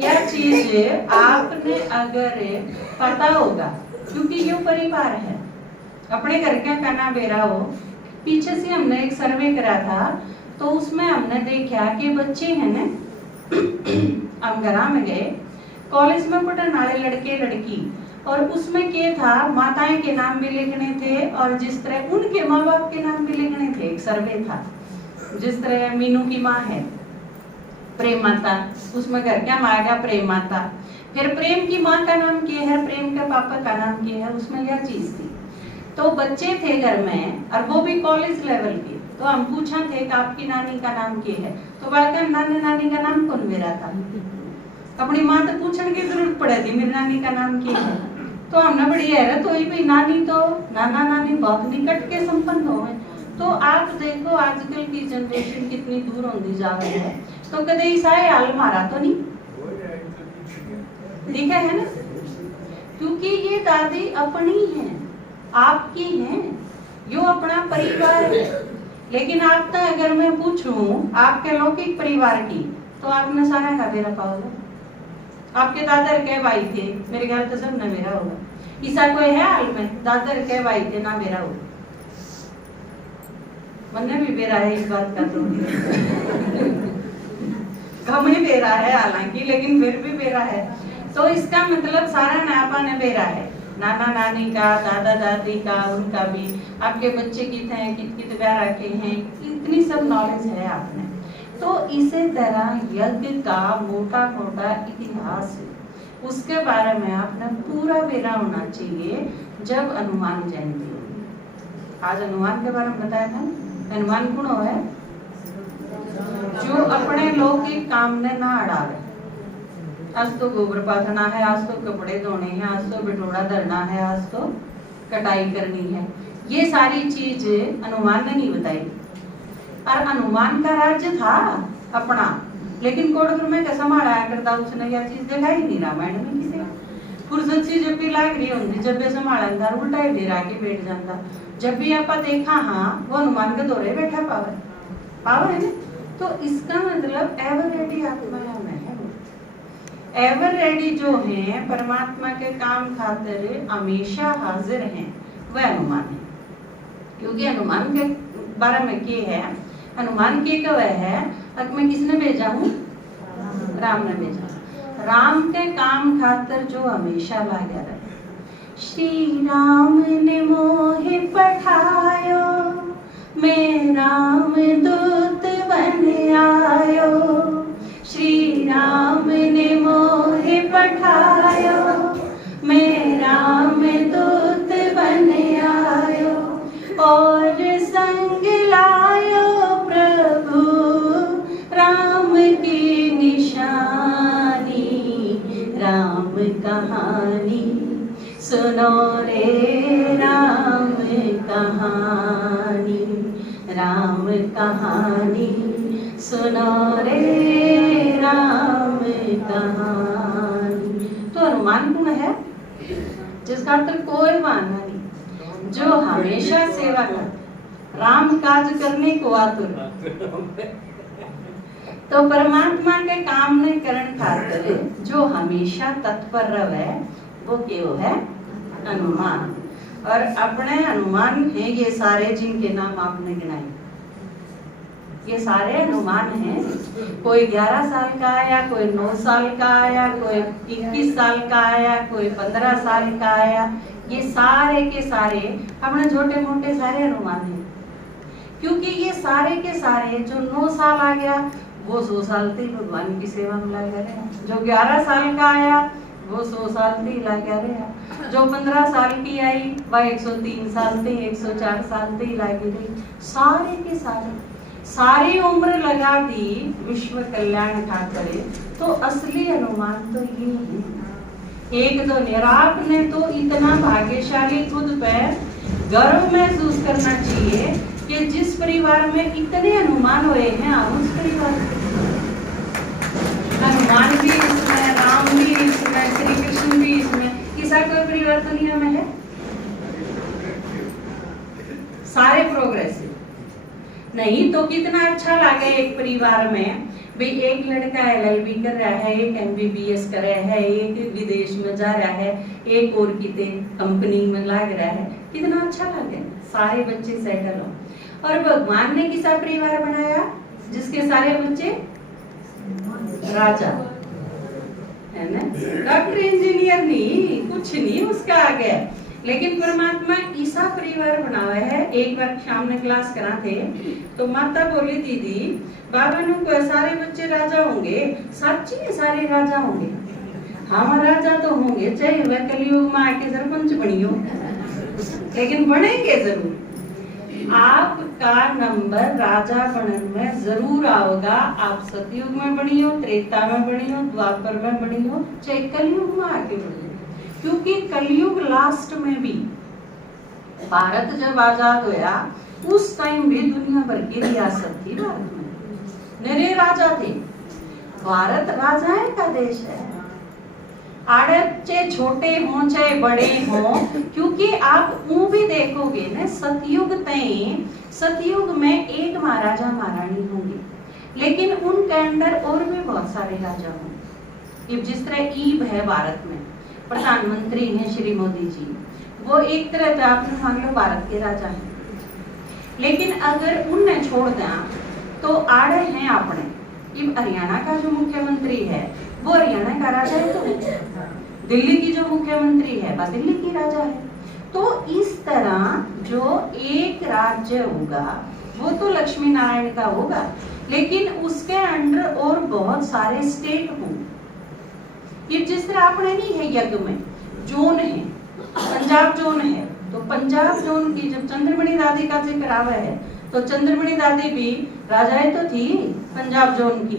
यह चीज आपने अगर पता होगा, क्योंकि ये परिवार है, अपने घर का कहना बेरा हो। पीछे से हमने एक सर्वे करा था, तो उसमें हमने देखा कि बच्चे हैं ना, हम घर में गए, कॉलेज में पढ़ने वाले लड़के लड़की, और उसमें क्या था, माताएं के नाम भी लिखने थे और जिस तरह उनके माँ बाप के नाम भी लिखने थे। एक सर्वे था, जिस तरह मीनू की माँ है प्रेम माता, उसमें घर क्या आएगा प्रेम माता। फिर प्रेम की माँ का नाम क्या है, प्रेम के पापा का नाम क्या है, उसमें यह चीज थी। तो बच्चे थे घर में और वो भी कॉलेज लेवल के, तो हम पूछा थे कि आपकी नानी का नाम क्या है, तो बोलते नानी नानी का नाम कौन मेरा था। अपनी माँ तो पूछने की जरूरत पड़े थी मेरी नानी का नाम क्या है, तो हमने बड़ी हैरत हुई भाई, नानी तो नाना नानी बहुत निकट के संबंध हो। तो आप देखो आजकल की जनरेशन कितनी दूर होती जा रही है, तो कदे ईसा हाल मारा तो नहीं दिखा है ना, क्योंकि ये दादी अपनी है, आपकी है, यो अपना परिवार है। लेकिन आपका अगर मैं पूछूं आपके लौकिक परिवार की, तो आपने सारा का बेरा पाओगे। आपके दादर के भाई थे, मेरे ख्याल तो सब न मेरा होगा। ईसा कोई है हाल में दादर के भाई थे ना मेरा होगा, मन्ने भी बेरा है इस बात का, तो कम ही बेरा है हालांकि, लेकिन फिर भी बेरा है। तो इसका मतलब सारा नापा ने बेरा है, नाना नानी का, दादा दादी का, उनका भी, आपके बच्चे कितने हैं, कित ब्याह रखे हैं, इतनी सब नॉलेज है आपने। तो इसी तरह यज्ञ का मोटा मोटा इतिहास है, उसके बारे में आपने पूरा बेरा होना चाहिए जब हनुमान जयंती होगी। आज हनुमान के बारे में बताया था, हनुमान कौन है, जो अपने लोग के काम ने ना अड़ावे। आज तो गोबर पाथना है, आज तो कपड़े धोने हैं, आज तो बिटोड़ा धरना है, आज तो कटाई करनी है, ये सारी चीज हनुमान ने नहीं बताई। और हनुमान का राज्य था अपना, लेकिन कोटपुर में कैसा संभाला करता, उसने यह चीज दिखाई नहीं रामायण में किसी। फुर्सत सी जब भी लाग रही होती, जब भी संभाला था उल्टा ही डेरा के बैठ जाता। जब भी आप देखा हाँ वो हनुमान के दौरे बैठा पावर पावर है ना, तो इसका मतलब एवर रेडी आत्मा में है, एवर रेडी जो है परमात्मा के काम खातिर हमेशा हाजिर हैं, वह हनुमान है। क्योंकि हनुमान के बारे में क्या है, हनुमान के कव है, अब मैं किसने भेजा हूँ, राम ने भेजा। राम के काम खातिर जो हमेशा लगा रहे। श्री राम ने मोहे पठायो, मैं राम दूत बन आयो। श्री राम ने मोहे पठायो, मैं राम दूत बन आयो। और संग लायो प्रभु राम की निशानी, राम कहानी सुनो रे राम कहानी, राम कहानी सुनो रे राम कहानी। तो हनुमान गुण है जिसका अर्थ कोई मानना नहीं, जो हमेशा सेवा कर, राम काज करने को आतुर। तो परमात्मा के काम ने करण खातिर जो हमेशा तत्पर रहे वो क्यों है, हनुमान। और अपने हनुमान हैं ये सारे जिनके नाम आपने गिनाए, ये सारे हनुमान हैं। कोई 11 साल का आया, कोई 9 साल का आया, कोई 21 साल का आया, कोई 15 साल का आया, ये सारे के सारे अपने छोटे मोटे सारे हनुमान हैं। क्योंकि ये सारे के सारे जो 9 साल आ गया वो 100 साल तक भगवान की सेवा में लगा रहा, जो 11 साल का आया वो 100 साल तक लगा रहा, जो 15 साल की आई वह 103 साल तक, 104 साल तक लगी रही। सारे के सारी उम्र लगा दी विश्व कल्याण खातिर। तो असली हनुमान तो ये है। एक तो निराप ने तो इतना भाग्यशाली खुद पे गर्व महसूस करना चाहिए कि जिस परिवार में इतने हनुमान हुए हैं, उस परिवार हनुमान भी इसमें, राम भी इसमें, श्री कृष्ण भी इसमें, किसा कोई परिवार दुनिया में है? सारे प्रोग्रेसिव नहीं तो कितना अच्छा लगे एक परिवार में भाई एक लड़का LLB कर रहा है, एक MBBS कर रहा है, एक विदेश में जा रहा है, एक और किसी कंपनी में लग रहा है, कितना अच्छा लगे, सारे बच्चे सेटल हो। और भगवान ने किसा परिवार बनाया जिसके सारे बच्चे राजा है ना, डॉक्टर इंजीनियर नहीं, कुछ नहीं उसका आगे, लेकिन परमात्मा ईसा परिवार बना हुआ है। एक बार शाम में क्लास करा थे तो माता बोली दीदी बाबा ने को सारे बच्चे राजा होंगे, सच्ची में सारे राजा होंगे? हाँ राजा तो होंगे, चाहे वह कलयुग में आके सरपंच बनी हो, लेकिन बनेंगे जरूर। आपका नंबर राजा बनन में जरूर आओगा। आप सतयुग में बनी हो, त्रेता में बनी हो, द्वापर में बनी हो, चाहे कलयुग में आके बनी हो, क्योंकि कलयुग लास्ट में भी भारत जब आजाद होया उस टाइम भी दुनिया भर की रियासत थी, भारत में नरे राजा थे। भारत राजाएं का देश है, आड़े चाहे छोटे हों चाहे बड़े हों, क्योंकि आप वो भी देखोगे ना सतयुग में एक महाराजा महारानी होंगे, लेकिन उनके अंडर और भी बहुत सारे राजा होंगे। जिस तरह ईब है भारत में, प्रधानमंत्री हैं श्री मोदी जी, वो एक तरह से आपने मान लो भारत के राजा हैं, लेकिन अगर उन्हें छोड़ दें तो आड़े हैं अपने। हरियाणा का जो मुख्यमंत्री है वो हरियाणा का राजा है, तो दिल्ली की जो मुख्यमंत्री है बस दिल्ली की राजा है। तो इस तरह जो एक राज्य होगा वो तो लक्ष्मी नारायण का होगा, लेकिन उसके अंडर और बहुत सारे स्टेट होंगे। ये जिस तरह अपने नहीं है यज्ञ में जोन है, पंजाब जोन है, तो पंजाब जोन की जब चंद्रमणि दादी का जिक्र आवा है तो चंद्रमणि दादी भी राजाएं तो थी पंजाब जोन की।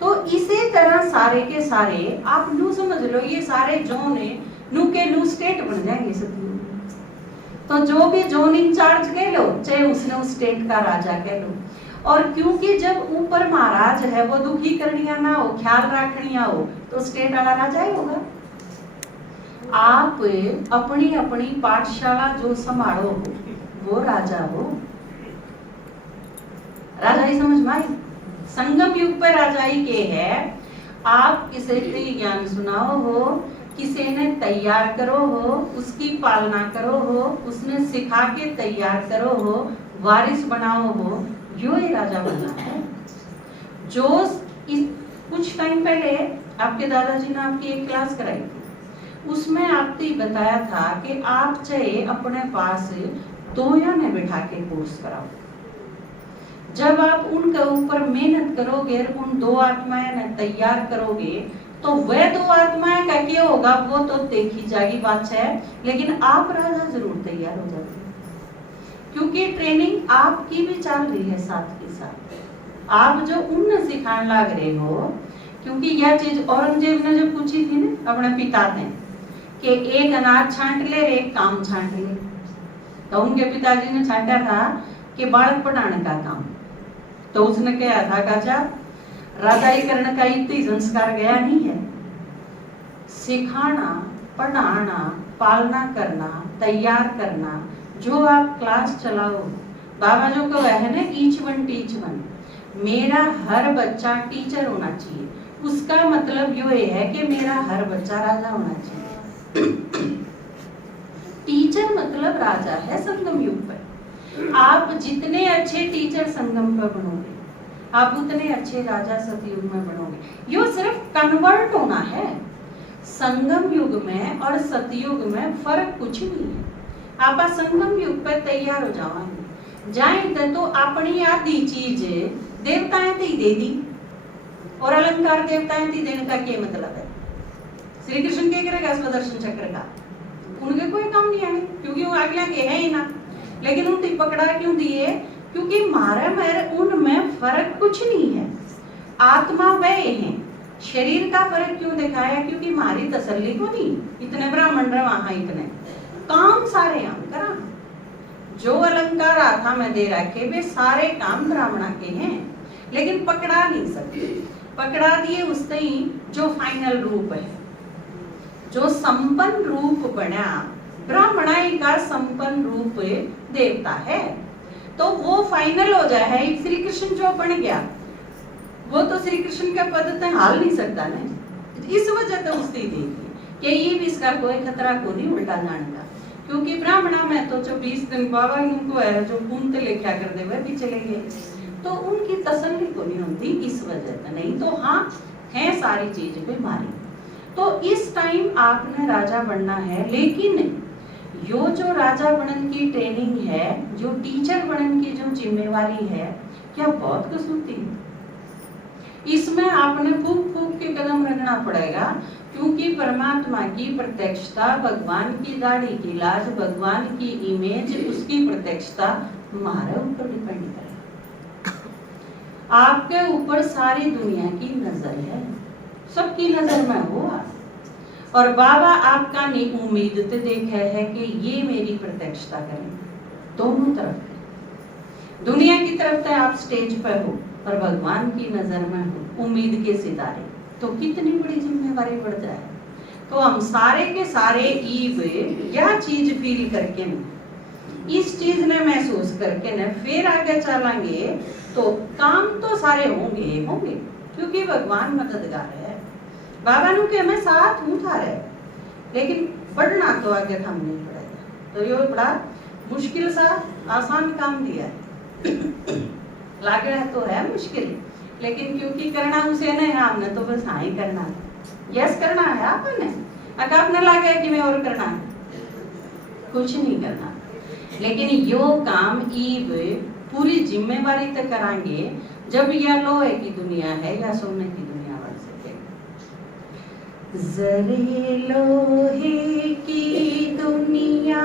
तो इसी तरह सारे के सारे आप नू समझ लो, ये सारे जोन है नू के नू स्टेट बन जाएंगे सतयुग। तो जो भी जोन इंचार्ज कह लो, चाहे उसने उस स्टेट का राजा कह लो। और क्योंकि जब ऊपर महाराज है वो दुखी करनिया ना हो, ख्याल रखनिया हो, तो स्टेट वाला राजा ही होगा। आप अपनी अपनी पाठशाला जो संभालो वो राजा हो। राजा ही समझ में आई, संगम युग पर राजा ही के है। आप किसी से ज्ञान सुनाओ हो, किसी ने तैयार करो हो, उसकी पालना करो हो, उसने सिखा के तैयार करो हो, वारिस बनाओ हो, यो ही राजा बनना है। जो कुछ टाइम पहले आपके दादाजी ने आपकी एक क्लास कराई थी, उसमें आपने बताया था कि आप चाहे अपने पास 2 जने बिठा के कोर्स कराओ, जब आप उनके ऊपर मेहनत करोगे, उन 2 आत्माएं ने तैयार करोगे, तो वह 2 आत्माएं का क्या होगा वो तो देखी जाएगी बात है, लेकिन आप राजा जरूर तैयार हो जाओगे, क्योंकि ट्रेनिंग आपकी भी चल रही है साथ के साथ। आप जो उन्हें सिखाने लग रहे हो, क्योंकि यह चीज औरंगजेब ने जब पूछी थी ना अपने पिता ने कि एक अनाज छांट ले एक काम छांट ले, तो उनके पिताजी ने छांटा था कि बालक पढ़ाने का काम। तो उसने कहा था काचा राजाई करने का इतनी संस्कार गया नहीं है, सिखाना, पढ़ाना, पालना करना, तैयार करना, जो आप क्लास चलाओ, बाबा जो कहा है ना ईच वन टीच वन, मेरा हर बच्चा टीचर होना चाहिए। उसका मतलब ये है कि मेरा हर बच्चा राजा होना चाहिए। टीचर मतलब राजा है संगम युग पर। आप जितने अच्छे टीचर संगम पर बनोगे, आप उतने अच्छे राजा सतयुग में बनोगे। यो सिर्फ कन्वर्ट होना है। संगम युग में और सतयुग में फर्क कुछ नहीं है। आप संगम युग पर तैयार हो जाओगे, जाए तो अपनी आधी चीज देवताएं थी दे दी, और अलंकार देवताएं थी देने का क्या मतलब है? श्री कृष्ण क्या करेगा स्वदर्शन चक्र का? उनके कोई काम नहीं आने, क्योंकि वो अगला के है ही ना। लेकिन उन पकड़ा क्यों दिए? क्योंकि मारे उनमें फर्क कुछ नहीं है। आत्मा वह है, शरीर का फर्क क्यों दिखाया? क्योंकि मारी तसल्ली को नहीं, इतने ब्राह्मण रहे वहां, इतने काम सारे हम करा। जो अलंकार आत्मा में दे रखे वे सारे काम ब्राह्मणा के हैं, लेकिन पकड़ा नहीं सकते। पकड़ा दिए उसने ही जो फाइनल रूप है, जो संपन्न रूप बना ब्राह्मणाई का संपन्न रूप देवता है, तो वो फाइनल हो जाए है। श्री कृष्ण जो बन गया वो तो श्री कृष्ण का पद तो हाल नहीं सकता ना, इस वजह तो उसकी दी थी कि ये भी इसका कोई खतरा को नहीं उल्टा जाने का, क्योंकि ब्राह्मणा में तो जो 20 दिन बाबा इनको है जो पूनते लेख्या कर दे वह भी चले गए, तो उनकी तसल्ली को नहीं होती इस वजह से। नहीं तो हाँ है सारी चीज बीमारी। तो इस टाइम आपने राजा बनना है, लेकिन यो जो राजा बनन की ट्रेनिंग है, जो टीचर बनन की जो जिम्मेवारी है, क्या बहुत कुछ होती है इसमें आपने फूक फूक के कदम रखना पड़ेगा, क्योंकि परमात्मा की प्रत्यक्षता, भगवान की दाढ़ी की लाज, भगवान की इमेज, उसकी प्रत्यक्षता हमारे ऊपर डिपेंड करेगा। आपके ऊपर सारी दुनिया की नजर है, सबकी नजर में हो आप। और बाबा आपका नहीं उम्मीद ते देखे है कि ये मेरी प्रत्यक्षता करें, दोनों तरफ। दुनिया की तरफ तो आप स्टेज पर हो और भगवान की नजर में हो, उम्मीद के सितारे, तो कितनी बड़ी जिम्मेवारी बढ़ जाए। तो हम सारे के सारे ईब यह चीज फील करके न, इस चीज ने महसूस करके न फिर आगे चलेंगे, तो काम तो सारे होंगे होंगे, क्योंकि भगवान मददगार है। बाबा नु के मैं साथ हूँ थारे, लेकिन बढ़ना तो आगे हम नहीं पड़ेगा। तो ये बड़ा मुश्किल सा आसान काम दिया है लाग रहा तो है मुश्किल, लेकिन क्योंकि करना उसे नहीं है, हमने तो बस हाँ ही करना है, यस करना है आपने। अगर आपने लगे कि मैं और करना है, कुछ नहीं करना, लेकिन यो काम ईब पूरी जिम्मेवारी तक कराएंगे, जब यह लोहे की दुनिया है या सोने की दुनिया बन सके। जरे लोहे की दुनिया